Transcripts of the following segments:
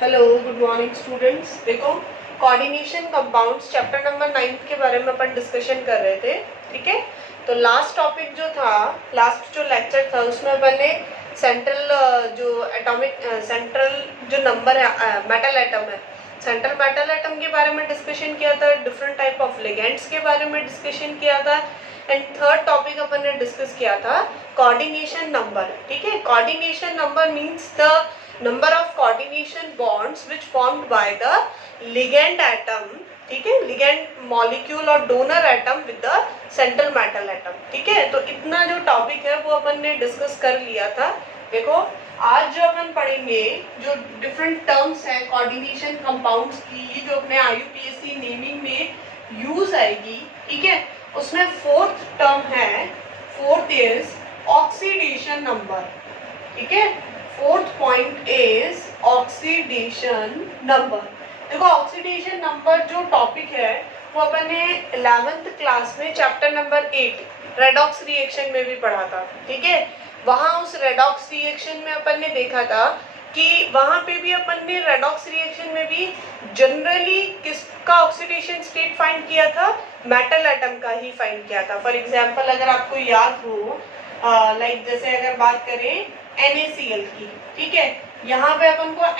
Hello good morning students. देखो, coordination compounds chapter number 9 के बारे में अपन डिस्कशन कर रहे थे। ठीक है, तो लास्ट टॉपिक जो था, लास्ट जो लेक्चर था उसमें अपन ने सेंट्रल जो एटॉमिक सेंट्रल जो नंबर है मेटल एटम है, सेंट्रल मेटल एटम के बारे में डिस्कशन किया था। डिफरेंट टाइप ऑफ लिगेंड्स के बारे में डिस्कशन किया था। एंड थर्ड टॉपिक अपन ने डिस्कस किया था कोऑर्डिनेशन नंबर। ठीक है, coordination number means the number of coordination bonds which formed by the ligand atom, ठीक है, ligand molecule और donor atom with the central metal atom। ठीक है, तो इतना जो टॉपिक है वो अपन ने डिस्कस कर लिया था। देखो, आज जो अपन पढ़ेंगे जो डिफरेंट टर्म्स है कोऑर्डिनेशन कंपाउंड्स की, जो अपने IUPAC नेमिंग में यूज आएगी। ठीक है, उसमें फोर्थ टर्म है, फोर्थ इज ऑक्सीडेशन नंबर। ठीक है, fourth point is oxidation number. देखो, ऑक्सीडेशन नंबर जो टॉपिक है वो अपन ने 11th क्लास में चैप्टर नंबर 8 रेडॉक्स रिएक्शन में भी पढ़ा था। ठीक है, वहां उस रेडॉक्स रिएक्शन में अपन ने देखा था कि वहां पे भी अपन ने रेडॉक्स रिएक्शन में भी जनरली किसका ऑक्सीडेशन स्टेट फाइंड किया था, मेटल एटम का ही फाइंड किया था। फॉर एग्जांपल अगर आपको याद हो, लाइक जैसे अगर बात करें NaCl की, ठीक है, यहाँ पे अपन को Na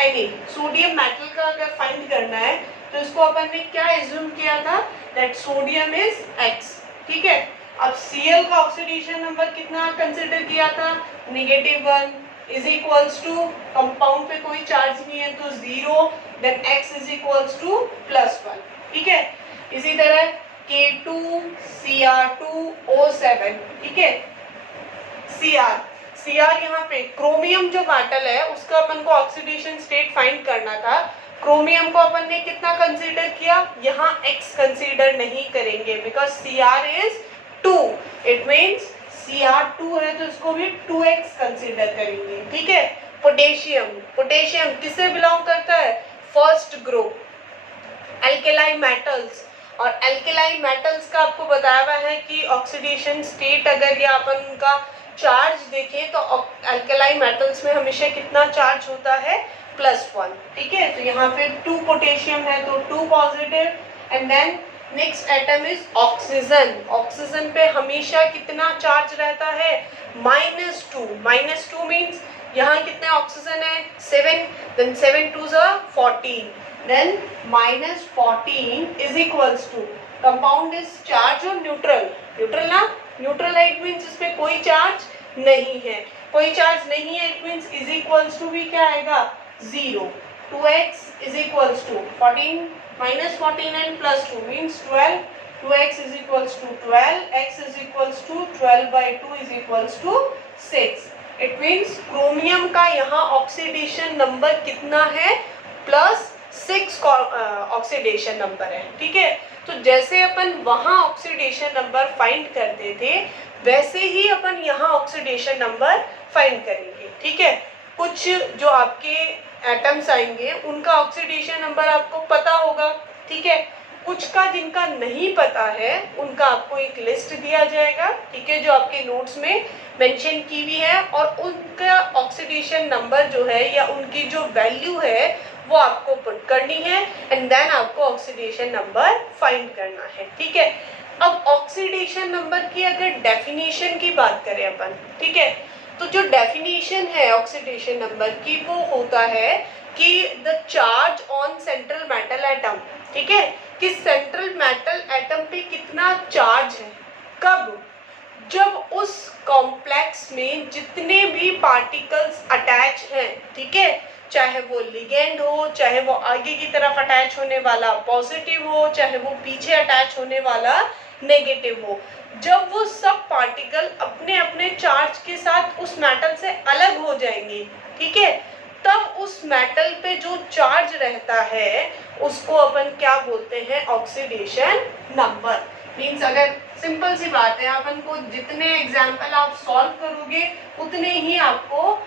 सोडियम मेटल का अगर फाइंड करना है तो इसको अपन ने क्या एज्यूम किया था, दैट सोडियम इज X। ठीक है, अब Cl का ऑक्सीडेशन नंबर कितना कंसिडर किया था, -1 इज इक्वल्स टू, कंपाउंड पे कोई चार्ज नहीं है तो 0, then X is equals to +1। ठीक है, इसी तरह K2Cr2O7। ठीक है, Cr यहाँ पे क्रोमियम जो मेटल है उसका अपन को ऑक्सीडेशन स्टेट फाइंड करना था। क्रोमियम को अपन ने कितना कंसीडर किया, यहाँ X कंसीडर नहीं करेंगे because Cr is 2, it means Cr2 है तो इसको भी 2x कंसीडर करेंगे। ठीक है, पोटेशियम किससे बिलोंग करता है, फर्स्ट ग्रुप एल्केलाई मेटल्स। और एल्केलाई मेटल्स का आपको बताया हुआ है कि ऑक्सीडेशन स्टेट अगर या अपन उनका चार्ज देखें तो अल्कलाई मेटल्स में हमेशा कितना चार्ज होता है, +1। ठीक है, तो यहाँ पे 2 पोटेशियम है तो 2 positive. And then next atom is oxygen. Oxygen पे हमेशा कितना चार्ज रहता है, -2 मीन्स यहाँ कितने ऑक्सीजन है, 7, then 7 2 14, then -14 is equals to, compound is charge और न्यूट्रल ना, न्यूट्रल है इट मीन्स इसमें कोई चार्ज नहीं है, कोई चार्ज नहीं है it means is equals to भी क्या आएगा, 0। 2x is equals to 14 -14 and +2 means 12, 2x is equals to 12, x is equals to 12/2 is equals to 6। It means chromium का यहाँ ऑक्सीडेशन नंबर कितना है, +6 ऑक्सीडेशन नंबर है। ठीक है, तो जैसे अपन वहां ऑक्सीडेशन नंबर फाइंड करते थे वैसे ही अपन यहाँ ऑक्सीडेशन नंबर फाइंड करेंगे। ठीक है, कुछ जो आपके एटम्स आएंगे उनका ऑक्सीडेशन नंबर आपको पता होगा। ठीक है, कुछ का जिनका नहीं पता है उनका आपको एक लिस्ट दिया जाएगा। ठीक है, जो आपके नोट्स में मेंशन की हुई है, और उनका ऑक्सीडेशन नंबर जो है या उनकी जो वैल्यू है वो आपको पुट करनी है एंड देन आपको ऑक्सीडेशन नंबर फाइंड करना है। ठीक है, अब ऑक्सीडेशन नंबर की अगर डेफिनेशन की बात करें अपन, ठीक है, तो जो डेफिनेशन है ऑक्सीडेशन नंबर की वो होता है कि the charge on central metal atom. ठीक है, कि सेंट्रल मेटल एटम पे कितना चार्ज है, कब, जब उस कॉम्प्लेक्स में जितने भी पार्टिकल्स अटैच हैं, ठीक है, चाहे वो लिगेंड हो, चाहे वो आगे की तरफ अटैच होने वाला पॉजिटिव हो, चाहे वो पीछे अटैच होने वाला नेगेटिव हो, जब वो सब पार्टिकल अपने अपने चार्ज के साथ उस मेटल से अलग हो जाएंगे, ठीक है, तब उस मेटल पे जो चार्ज रहता है उसको अपन क्या बोलते हैं, ऑक्सीडेशन नंबर। मीन्स अगर सिंपल सी बात है, अपन को जितने एग्जाम्पल आप सॉल्व करोगे उतने ही आपको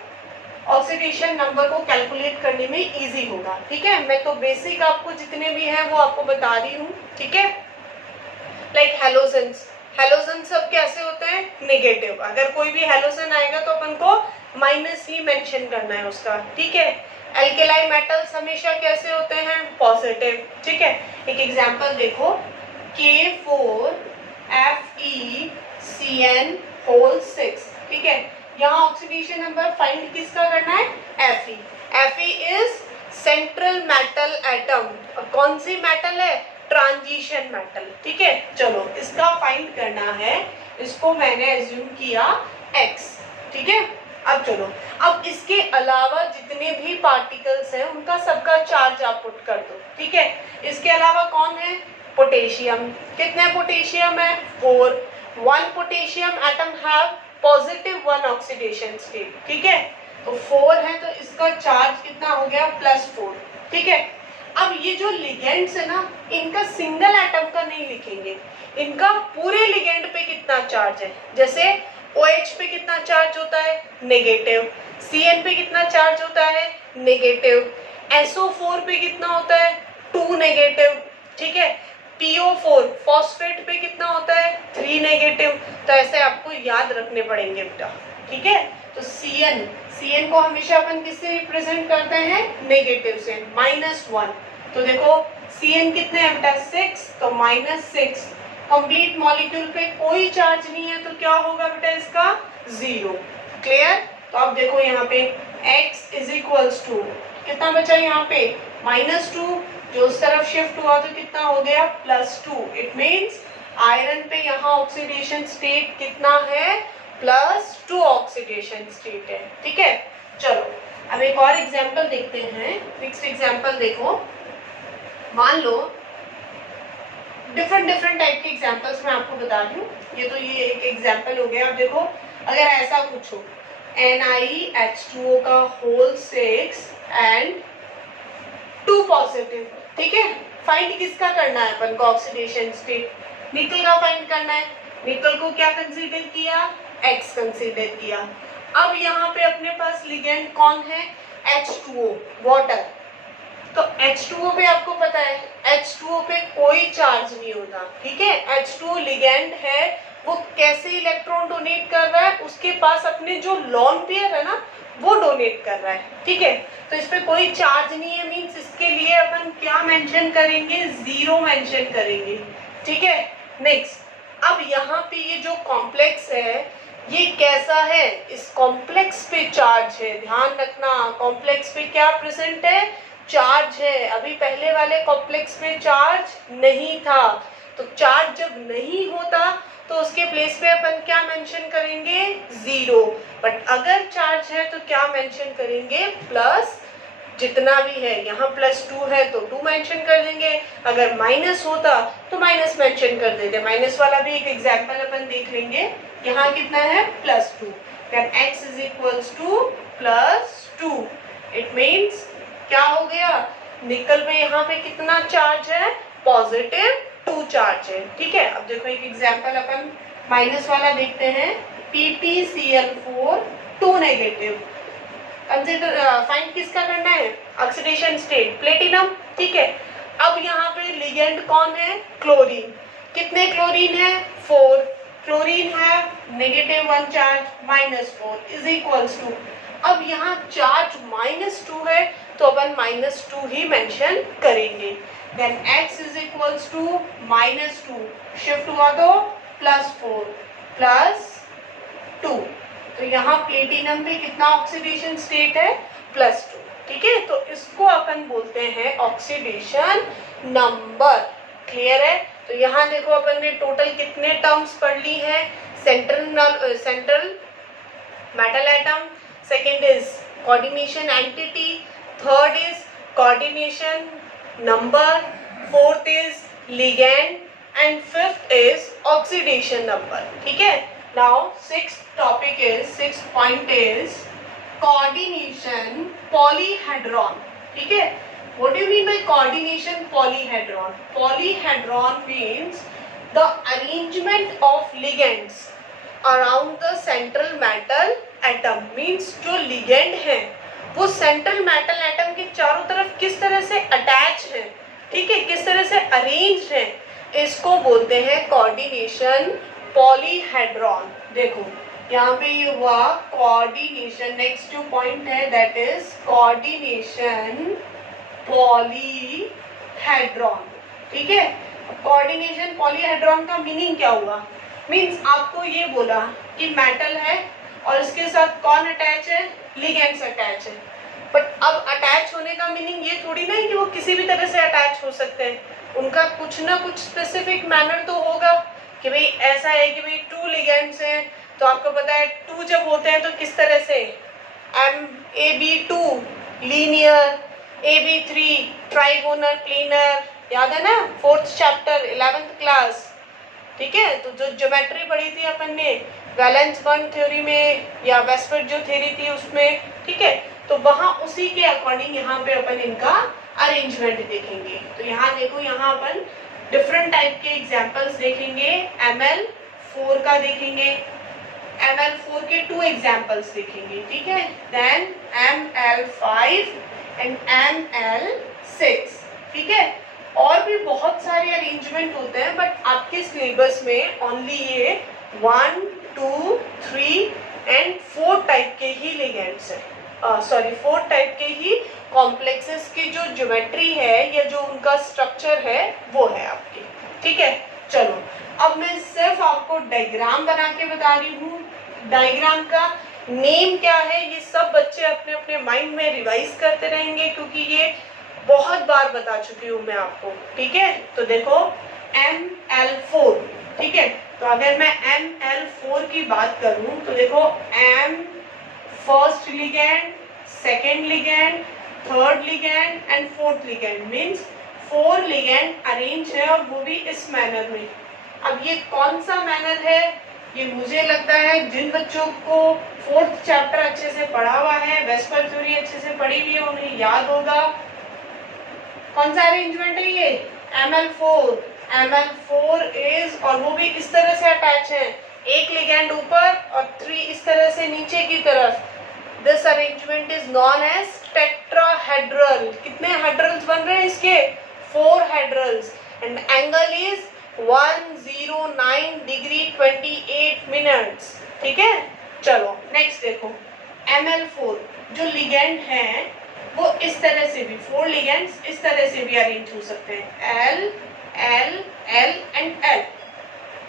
ऑक्सीडेशन नंबर को कैलकुलेट करने में इजी होगा। ठीक है, मैं तो बेसिक आपको जितने भी हैं वो आपको बता रही हूँ। ठीक है, लाइक हेलोजन सब कैसे होते हैं, नेगेटिव। अगर कोई भी हेलोजन आएगा तो अपन को माइनस ही मेंशन करना है उसका, ठीक है। एल्केलाई मेटल्स हमेशा कैसे होते हैं, पॉजिटिव, ठीक है। एक एग्जांपल देखो, K4FeCN6, ठीक है। यहाँ ऑक्सीडेशन नंबर फाइंड किसका करना है, Fe। Fe is central metal atom, कौन सी मेटल है, ट्रांजिशन मेटल, ठीक है। चलो इसका फाइंड करना है, इसको मैंने एज्यूम किया x, ठीक है। अब चलो, अब इसके अलावा जितने भी पार्टिकल्स हैं उनका सबका चार्ज आप पुट कर दो, ठीक है। इसके अलावा कौन है, पोटेशियम, कितने पोटेशियम है, 4। 1 potassium atom have positive 1 oxidation state, ठीक है। तो 4 है तो इसका चार्ज कितना हो गया, +4, ठीक है। अब ये जो लिगेंड्स है ना, इनका सिंगल एटम का नहीं लिखेंगे, इनका पूरे लिगेंड पे कितना चार्ज है। जैसे OH पे कितना चार्ज होता है, नेगेटिव। CN पे कितना चार्ज होता है, नेगेटिव। SO4 पे कितना होता है, 2 नेगेटिव, ठीक है। PO4 फॉस्फेट पे कितना होता है, 3 नेगेटिव। तो ऐसे आपको याद रखने पड़ेंगे बेटा, ठीक है। तो CN को हमेशा अपन किससे रिप्रेजेंट करते हैं, नेगेटिव से, -1। तो देखो CN कितने हैं बेटा, 6, तो -6। कंप्लीट मॉलिक्यूल पे कोई चार्ज नहीं है तो क्या होगा बेटा, इसका 0, क्लियर। तो अब देखो यहाँ पे x इज इक्वल्स टू कितना बचा यहाँ पे, -2, जो उस तरफ शिफ्ट हुआ तो कितना हो गया, +2। इट मीन्स आयरन पे यहाँ ऑक्सीडेशन स्टेट कितना है, +2 ऑक्सीडेशन स्टेट है, ठीक है। चलो अब एक और एग्जांपल देखते हैं। नेक्स्ट एग्जांपल देखो, मान लो डिफरेंट टाइप के एग्जांपल्स मैं आपको बता रही हूँ। ये एक एग्जांपल हो गया। अब देखो अगर ऐसा कुछ हो, NiH2O का होल 6 एंड 2 पॉजिटिव, ठीक है। फाइंड किसका करना है अपन को, ऑक्सीडेशन स्टेट, निकल का फाइंड करना है। निकल को क्या कंसीडर किया, X कंसीडर किया। अब यहाँ पे अपने पास लिगेंड कौन है, H2O, वाटर। तो H2O पे आपको पता है, H2O पे कोई चार्ज नहीं होता, ठीक है। H2O लिगेंड है, वो कैसे इलेक्ट्रॉन डोनेट कर रहा है, उसके पास अपने जो लॉन पेयर है ना वो डोनेट कर रहा है, ठीक है। तो इस पे कोई चार्ज नहीं है, मींस इसके लिए अपन क्या मेंशन करेंगे, 0 मेंशन करेंगे, ठीक है। नेक्स्ट, अब यहाँ पे ये जो कॉम्प्लेक्स है ये कैसा है, इस कॉम्प्लेक्स पे चार्ज है, ध्यान रखना। कॉम्प्लेक्स पे क्या प्रेजेंट है, चार्ज है। अभी पहले वाले कॉम्प्लेक्स में चार्ज नहीं था, तो चार्ज जब नहीं होता तो उसके प्लेस पे अपन क्या मेंशन करेंगे, 0। बट अगर चार्ज है तो क्या मेंशन करेंगे, प्लस, जितना भी है। यहाँ +2 है तो 2 मेंशन कर देंगे, अगर माइनस होता तो माइनस मेंशन कर देते। माइनस वाला भी एक एग्जांपल अपन देख लेंगे। यहाँ कितना है, +2, then x is equals to +2। It means क्या हो गया, निकल में यहाँ पे कितना चार्ज है, पॉजिटिव 2 चार्ज है, ठीक है। अब देखो एक एग्जांपल अपन माइनस वाला देखते हैं, PtCl4 2 नेगेटिव। कंसीडर फाइंड किसका करना है, ऑक्सीडेशन स्टेट, प्लेटिनम, ठीक है। अब यहाँ पे लिगेंड कौन है, क्लोरीन। कितने क्लोरीन है, 4। क्लोरीन है -1 चार्ज, -4 इज इक्वल्स टू, अब यहाँ चार्ज -2 है तो अपन -2 ही मेंशन करेंगे। Then x is equals to -2, shift हुआ तो +4 +2। तो यहाँ प्लेटिनम पे कितना ऑक्सीडेशन स्टेट है, +2, ठीक है। तो इसको अपन बोलते हैं ऑक्सीडेशन नंबर, क्लियर है। तो यहाँ देखो अपन ने टोटल कितने टर्म्स पढ़ ली है, central metal atom, second is coordination entity, third is coordination number, fourth is ligand and fifth is oxidation number, ठीक है। Now sixth point is coordination polyhedron, ठीक है। What do you mean by coordination polyhedron? Polyhedron means the arrangement of ligands around the central metal atom, means जो ligand है वो central metal atom के चारों तरफ किस तरह से attach है, ठीक है, किस तरह से arranged है, इसको बोलते हैं coordination पॉलीहेड्रॉन। देखो यहाँ पे ये हुआ कोऑर्डिनेशन। नेक्स्ट जो पॉइंट है दैट इज कोऑर्डिनेशन पॉलीहेड्रॉन। ठीक है, कोऑर्डिनेशन पॉलीहेड्रॉन का मीनिंग क्या हुआ? मीन्स आपको ये बोला कि मेटल है और इसके साथ कौन अटैच है? लिगेंड्स अटैच है। बट अब अटैच होने का मीनिंग ये थोड़ी ना है कि वो किसी भी तरह से अटैच हो सकते हैं, उनका कुछ ना कुछ स्पेसिफिक मैनर तो होगा कि भाई ऐसा है कि भाई 2 लिगेंड्स हैं तो आपको पता है 2 जब होते हैं तो किस तरह से AB2 linear, AB3 trigonal planar, याद है ना 4th चैप्टर 11th क्लास। ठीक है, तो जो ज्योमेट्री पढ़ी थी अपन ने वैलेंस बॉन्ड थ्योरी में या वेस्फर्ड जो थ्योरी थी उसमें, ठीक है, तो वहां उसी के अकॉर्डिंग यहाँ पे अपन इनका अरेंजमेंट देखेंगे। तो यहाँ देखो, यहाँ अपन डिफरेंट टाइप के एग्जांपल्स देखेंगे। ML4 का देखेंगे, ML4 के 2 एग्जांपल्स देखेंगे। ठीक है, देन ML5 एंड ML6। ठीक है, और भी बहुत सारे अरेंजमेंट होते हैं बट आपके सिलेबस में ओनली ये 1, 2, 3 एंड 4 टाइप के ही लिगेंड्स हैं। 4 टाइप के ही कॉम्प्लेक्सेस की जो ज्योमेट्री है या जो उनका स्ट्रक्चर है वो है आपकी। ठीक है, चलो अब मैं सिर्फ आपको डायग्राम बना के बता रही हूँ। डायग्राम का नेम क्या है ये सब बच्चे अपने अपने माइंड में रिवाइज करते रहेंगे क्योंकि ये बहुत बार बता चुकी हूँ मैं आपको। ठीक है, तो देखो ML4। ठीक है, तो अगर मैं ML4 की बात करूँ तो देखो M first ligand, second ligand, third ligand and fourth ligand, means 4 ligand arrange है और वो भी इस मैनर में। अब ये कौन सा मैनर है? ये मुझे लगता है जिन बच्चों को 4th चैप्टर अच्छे से पढ़ा हुआ है, वेस्फर्ड थ्योरी अच्छे से पढ़ी हुई है, उन्हें याद होगा। कौन सा अरेंजमेंट है ये? ML4। ML4 इज, और वो भी इस तरह से अटैच है, 1 लिगेंड ऊपर और 3 इस तरह से नीचे की तरफ। This arrangement is known as tetrahedral. कितने हेड्रल्स बन रहे हैं इसके? 4 hedrals and angle is 109 degree 28 minutes. ठीक है, चलो नेक्स्ट देखो ML4 जो लिगेंड है वो इस तरह से भी 4 लिगेंड्स इस तरह से भी अरेंज हो सकते हैं, L L L and L।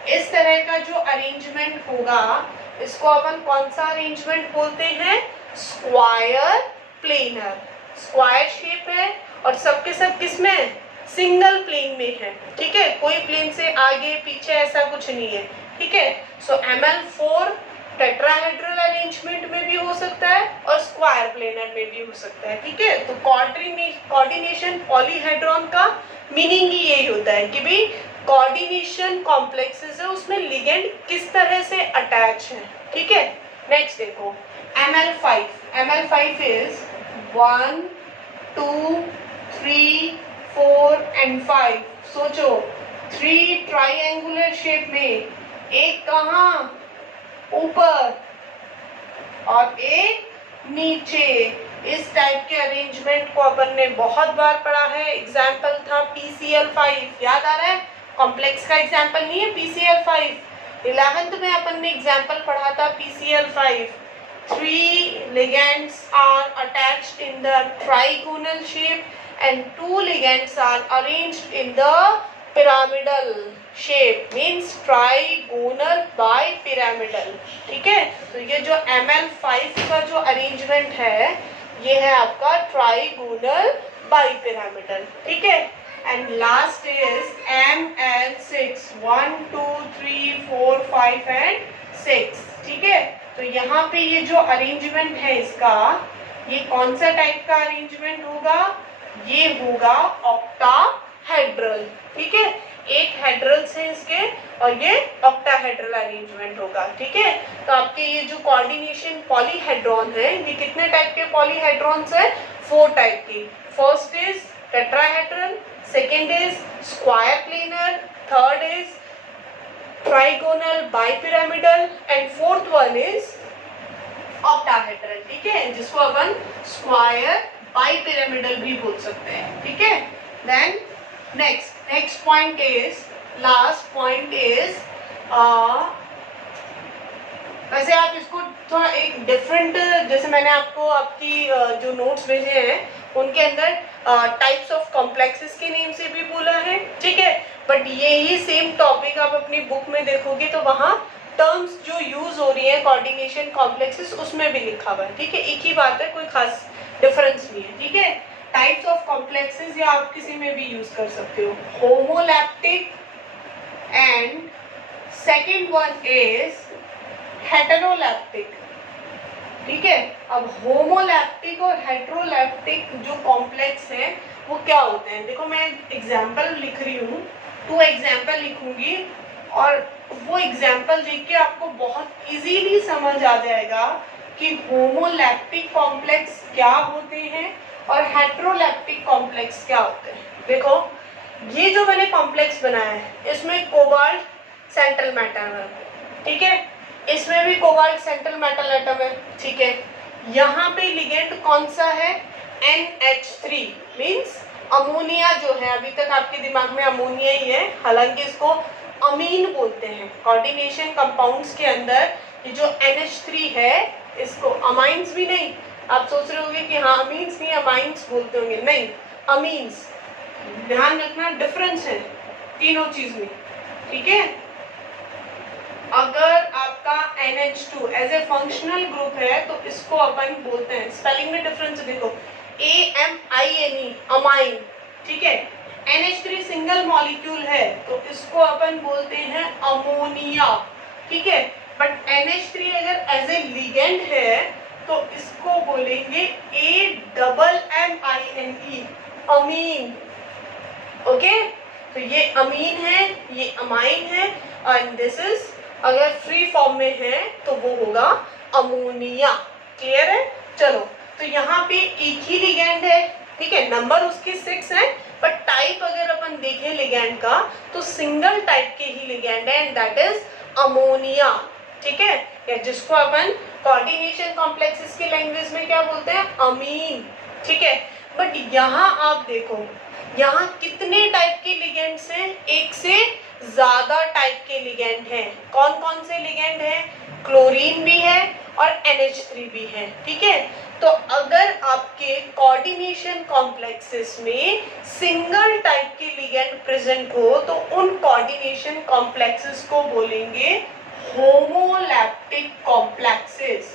इस तरह का जो अरेंजमेंट होगा इसको अपन कौन सा अरेंजमेंट बोलते हैं? Square planar. स्क्वायर शेप है और सबके सब किसमें? सिंगल प्लेन में है। ठीक है, कोई प्लेन से आगे पीछे ऐसा कुछ नहीं है। ठीक है, सो ML4 टेट्राहेड्रल अरेंजमेंट में भी हो सकता है और स्क्वायर प्लेनर में भी हो सकता है। ठीक है, तो कोऑर्डिनेशन पॉलीहेड्रॉन का मीनिंग ही यही होता है कि भाई कोऑर्डिनेशन कॉम्प्लेक्सेस है उसमें लिगेंड किस तरह से अटैच है। ठीक है, नेक्स्ट देखो ML5। ML5 is 1, 2, 3, 4 and 5। सोचो 3 ट्राइंगुलर शेप में, एक कहाँ? ऊपर और एक नीचे। इस टाइप के अरेंजमेंट को अपन ने बहुत बार पढ़ा है। एग्जाम्पल था PCl5, याद आ रहा है? कॉम्प्लेक्स का एग्जाम्पल नहीं है PCl5। 11th में अपन ने एग्जाम्पल पढ़ा था PCl5। 3 ligands are attached in the trigonal shape and 2 ligands are arranged in the pyramidal shape, means trigonal bipyramidal। ठीक है, तो ये जो ML5 का जो अरेंजमेंट है ये है आपका ट्राइगोनल बाइपिरामिडल। ठीक है, and last is ML6, 1, 2, 3, 4, 5 and 6। ठीक है, तो यहाँ पे ये जो अरेंजमेंट है इसका, ये कौन सा टाइप का अरेंजमेंट होगा? ये होगा ऑक्टाहेड्रल। ठीक है, 8 हेड्रल्स हैं इसके और ये ऑक्टाहेड्रल अरेंजमेंट होगा। ठीक है, तो आपके ये जो कोऑर्डिनेशन पॉलीहेड्रॉन है ये कितने टाइप के पॉलीहेड्रॉन्स है? 4 टाइप के। First is tetrahedral, second is square planar, third is trigonal bipyramidal and fourth one is octahedral. ठीक है, जिसको अपन स्क्वायर बाइपिरामिडल भी बोल सकते हैं। ठीक है, then next point is last point is वैसे आप इसको थोड़ा एक डिफरेंट, जैसे मैंने आपको आपकी जो नोट्स भेजे हैं उनके अंदर टाइप्स ऑफ कॉम्प्लेक्सेस के नेम से भी बोला है, ठीक है, बट यही सेम टॉपिक आप अपनी बुक में देखोगे तो वहाँ टर्म्स जो यूज हो रही है कोऑर्डिनेशन कॉम्प्लेक्सेस उसमें भी लिखा हुआ है, ठीक है, एक ही बात है, कोई खास डिफरेंस नहीं है, ठीक है। टाइप्स ऑफ कॉम्प्लेक्सेस या आप किसी में भी यूज कर सकते हो, homoleptic and second one is heteroleptic, ठीक है। अब होमोलैप्टिक और हेटेरोलैप्टिक जो कॉम्प्लेक्स है वो क्या होते हैं, देखो मैं एग्जाम्पल लिख रही हूँ, 2 एग्जाम्पल लिखूंगी और वो एग्जाम्पल देख के आपको बहुत इजीली समझ आ जाएगा कि होमोलैप्टिक कॉम्प्लेक्स क्या होते हैं और हेटेरोलैप्टिक कॉम्प्लेक्स क्या होते हैं। देखो ये जो मैंने कॉम्प्लेक्स बनाया है इसमें कोबाल्ट सेंट्रल मेटल है, ठीक है, इसमें भी कोबाल्ट सेंट्रल मेटल एटम है, ठीक है। यहाँ पे लिगेंड कौन सा है, NH3 मींस अमोनिया जो है, अभी तक आपके दिमाग में अमोनिया ही है, हालांकि इसको अमीन बोलते हैं। कोऑर्डिनेशन कंपाउंड्स के अंदर ये जो NH3 है इसको अमाइंस भी नहीं, आप सोच रहे होंगे कि हाँ अमीन्स नहीं अमाइंस बोलते होंगे, नहीं अमीन्स, ध्यान रखना डिफरेंस है तीनों चीज में, ठीक है। अगर आपका NH2 as a functional group है तो इसको अपन बोलते हैं, स्पेलिंग में डिफरेंस देखो, AMINE अमाइन, ठीक है। NH3 सिंगल मॉलिक्यूल है तो इसको अपन बोलते हैं अमोनिया, ठीक है, बट NH3 अगर एज ए लिगेंड है तो इसको बोलेंगे AMMINE अमीन, ओके। तो ये अमीन है, ये अमाइन है, और दिस इज अगर फ्री फॉर्म में है तो वो होगा अमोनिया, क्लियर है। चलो तो यहाँ पे एक ही लिगेंड है, ठीक है, नंबर उसके 6 है, बट टाइप अगर अपन देखें लिगेंड का तो सिंगल टाइप के ही लिगेंड है एंड दैट इज अमोनिया, ठीक है, या जिसको अपन कोऑर्डिनेशन कॉम्प्लेक्सेस की लैंग्वेज में क्या बोलते हैं, अमीन, ठीक है। बट यहाँ आप देखो यहाँ कितने टाइप के लिगेंड्स हैं, एक से ज्यादा टाइप के लिगेंड हैं। कौन कौन से लिगेंड हैं, क्लोरीन भी है और NH3 भी है, ठीक है। तो अगर आपके कोऑर्डिनेशन कॉम्प्लेक्सेस में सिंगल टाइप के लिगेंड प्रेजेंट हो तो उन कोऑर्डिनेशन कॉम्प्लेक्सेस को बोलेंगे होमोलैप्टिक कॉम्प्लेक्सेस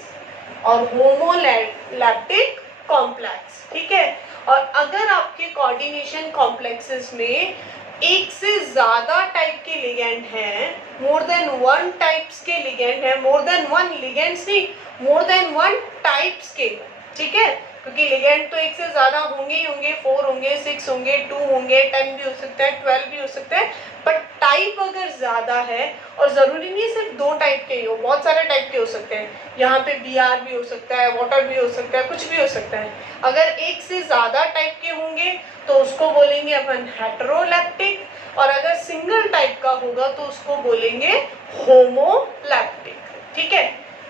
और होमोलैप्टिक कॉम्प्लेक्स, ठीक है। और अगर आपके कोऑर्डिनेशन कॉम्प्लेक्सेस में एक से ज्यादा टाइप के लिगेंड हैं, मोर देन 1 टाइप्स के लिगेंड हैं, मोर देन 1 लिगेंड्स नहीं, मोर देन 1 टाइप्स के, ठीक है, क्योंकि लिगेंड तो एक से ज्यादा होंगे ही होंगे, 4 होंगे, 6 होंगे, 2 होंगे, 10 भी हो सकता है, 12 भी हो सकता है, बट टाइप अगर ज्यादा है, और जरूरी नहीं सिर्फ 2 टाइप के ही हो, बहुत सारे टाइप के हो सकते हैं, यहाँ पे Br भी हो सकता है, वाटर भी हो सकता है, कुछ भी हो सकता है। अगर एक से ज्यादा टाइप के होंगे तो उसको बोलेंगे अपन हेटेरोलैप्टिक, और अगर सिंगल टाइप का होगा तो उसको बोलेंगे होमोलैप्टिक, ठीक है।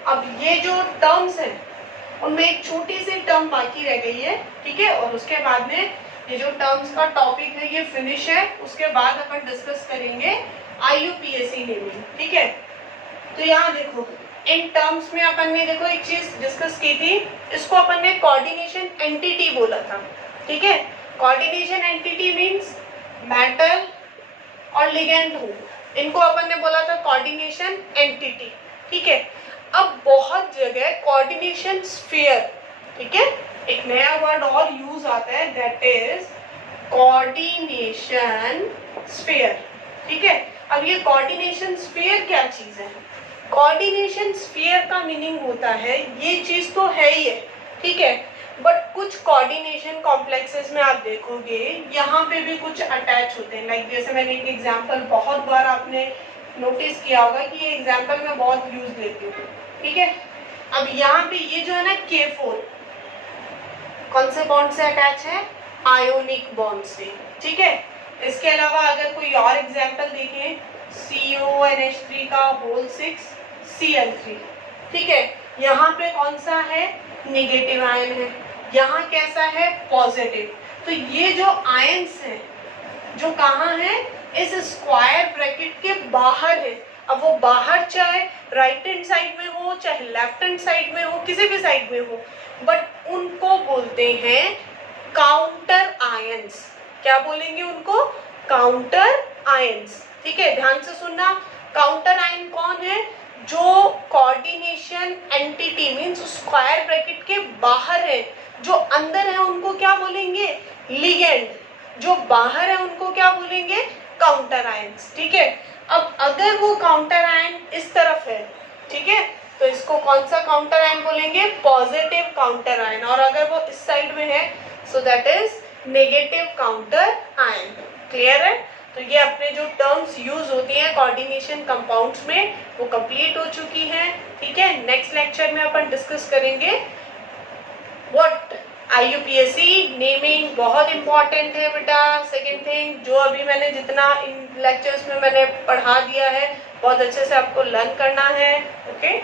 अब ये जो टर्म्स हैं उनमें एक छोटी सी टर्म बाकी रह गई है, ठीक है, और उसके बाद में ये जो टर्म्स का टॉपिक है ये फिनिश है, उसके बाद अपन डिस्कस करेंगे IUPAC नेमिंग, ठीक है। तो यहाँ देखो इन टर्म्स में अपन ने देखो एक चीज डिस्कस की थी, इसको अपन ने कोऑर्डिनेशन एंटिटी बोला था, ठीक है। कोऑर्डिनेशन एंटिटी मींस मेटल और लिगेंड हो, इनको अपन ने बोला था कोऑर्डिनेशन एंटिटी, ठीक है। अब बहुत जगह कोऑर्डिनेशन स्फीयर, ठीक है, एक नया वर्ड और यूज आता है दैट इज कोऑर्डिनेशन स्फीयर, ठीक है। अब ये कोऑर्डिनेशन स्फीयर क्या चीज है, कोऑर्डिनेशन स्फीयर का मीनिंग होता है ये चीज तो है ही है, ठीक है, बट कुछ कोऑर्डिनेशन कॉम्प्लेक्सेस में आप देखोगे यहाँ पे भी कुछ अटैच होते हैं, लाइक जैसे मैंने एक एग्जांपल बहुत बार आपने नोटिस किया होगा कि ये एग्जांपल मैं बहुत यूज लेती हूँ, ठीक है। अब यहाँ पे ये जो है ना K4 कौन से बॉन्ड से अटैच है, आयोनिक बॉन्ड से, ठीक है। इसके अलावा अगर कोई और एग्जांपल देखें CONH3 का होल 6 Cl3, ठीक है, यहाँ पे कौन सा है, नेगेटिव आयन है, यहाँ कैसा है, पॉजिटिव। तो ये जो आयन्स हैं जो कहाँ है, इस स्क्वायर ब्रैकेट के बाहर है, अब वो बाहर चाहे राइट हैंड साइड में हो चाहे लेफ्ट हैंड साइड में हो, किसी भी साइड में हो, बट उनको बोलते हैं काउंटर आयंस। क्या बोलेंगे उनको? Counter ions. ठीक है, ध्यान से सुनना। काउंटर आयन कौन है? जो coordination entity means square bracket के बाहर है, जो अंदर है उनको क्या बोलेंगे? लिगेंड। जो बाहर है उनको क्या बोलेंगे? Counter ions. ठीक है, अब अगर वो काउंटर आयन इस तरफ है, ठीक है, तो इसको कौन सा काउंटर आयन बोलेंगे? Positive counter ion. और अगर वो इस साइड में है so that is negative counter ion. Clear है? तो ये अपने जो टर्म्स यूज होती हैं कोऑर्डिनेशन कंपाउंड्स में वो कंप्लीट हो चुकी हैं। ठीक है, नेक्स्ट लेक्चर में अपन डिस्कस करेंगे व्हाट IUPAC नेमिंग। बहुत इंपॉर्टेंट है बेटा। सेकेंड थिंग, जो अभी मैंने जितना इन लेक्चर्स में मैंने पढ़ा दिया है बहुत अच्छे से आपको लर्न करना है। ओके।